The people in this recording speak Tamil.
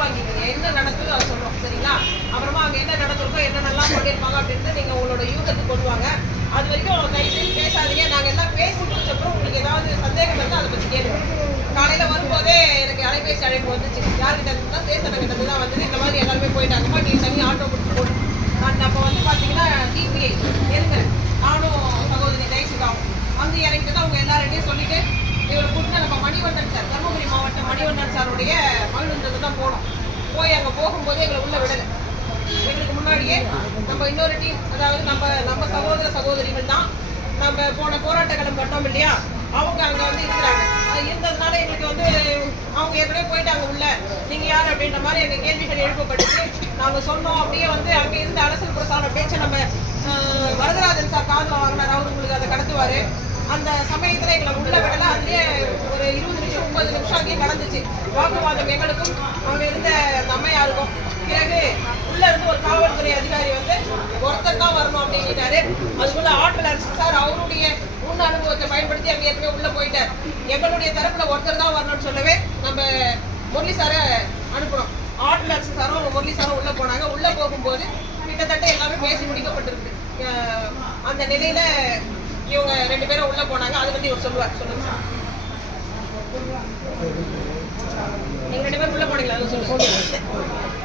உள்வாங்கிக்கோங்க. என்ன நடக்குதோ அதை சொல்றோம், சரிங்களா? அப்புறமா அங்க என்ன நடந்திருக்கோ என்னென்னலாம் பண்ணியிருப்பாங்க அப்படின்ட்டு நீங்க உங்களோட யூகத்துக்கு கொண்டு வாங்க. அது வரைக்கும் தயவுசெய்து பேசாதீங்க. நாங்க எல்லாம் பேசி முடிச்சப்பறம் உங்களுக்கு ஏதாவது சந்தேகம் இருந்தால் அதை பற்றி கேளுங்க. காலையில வரும்போதே எனக்கு அலைபேசி அழைப்பு வந்துச்சு. யார்கிட்ட இருந்தால் சேசன கிட்ட தான் வந்து இந்த மாதிரி எல்லாருமே போயிட்டாங்கம்மா, நீ தனி ஆட்டோ கொடுத்து போட்டு. நான் அப்போ வந்து பார்த்தீங்கன்னா டிபிஐ இருக்கிறேன், நானும் சகோதரி ஜெயசுகாவும் வந்து இறங்கிட்டு தான் அவங்க எல்லார்டையும் சொல்லிட்டு இவரை கூப்பிட்டு நம்ம மணிவண்ணன் சார், தர்மபுரி மாவட்டம் மணிவண்ணன் சாருடைய மகிழ்ந்தது தான் போனோம். போய் அங்கே போகும்போது எங்களை உள்ள விடலை. எங்களுக்கு முன்னாடியே நம்ம இன்னொரு டீம், அதாவது நம்ம சகோதர சகோதரிகள் தான் நம்ம போன போராட்ட களம் கட்டோம் இல்லையா, அவங்க அங்கே வந்து இருக்கிறாங்க. இருந்ததுனால எங்களுக்கு வந்து அவங்க ஏற்கனவே போயிட்டாங்க உள்ள, நீங்க யார் அப்படின்ற மாதிரி எங்க கேள்விகள் எழுப்பப்பட்டுச்சு. நாங்க சொன்னோம். அப்படியே வந்து அங்கே இருந்த அரசியல் பிரசார பேச்சை நம்ம வரதராஜன் சார் காதில் வாங்கினார், அவர் உங்களுக்கு அதை கடத்துவாரு. அந்த சமயத்துல எங்களை உள்ள விடல. அதுலயே ஒரு 20 நிமிஷம் 30 நிமிஷம் அங்கேயே நடந்துச்சு வாக்குவாதம் எங்களுக்கும் அங்க இருந்த அம்மையாருக்கும். பிறகு உள்ள இருந்து ஒரு காவல்துறை அதிகாரி வந்து ஒருத்தர் தான் வரணும் அப்படின்னாரு. அதுக்குள்ள ஆற்றல் அரசு சார் அவருடைய முன் அனுபவத்தை பயன்படுத்தி அங்கே ஏற்கனவே உள்ள போயிட்டார். எங்களுடைய தரப்புல ஒருத்தர் தான் வரணும்னு சொல்லவே நம்ம முரளி சாரை அனுப்பணும். ஆற்றல் அரசு சாரும் முரளி சாரும் உள்ள போனாங்க. உள்ள போகும்போது கிட்டத்தட்ட எல்லாமே பேசி முடிக்கப்பட்டிருக்கு. அந்த நிலையில இவங்க 2 பேரும் உள்ள போனாங்க. அது வந்து இவர் சொல்லுவார். சொல்லுங்க சார். நீங்க 2 பேரும் உள்ள போனீங்களா? சொல்லுங்க.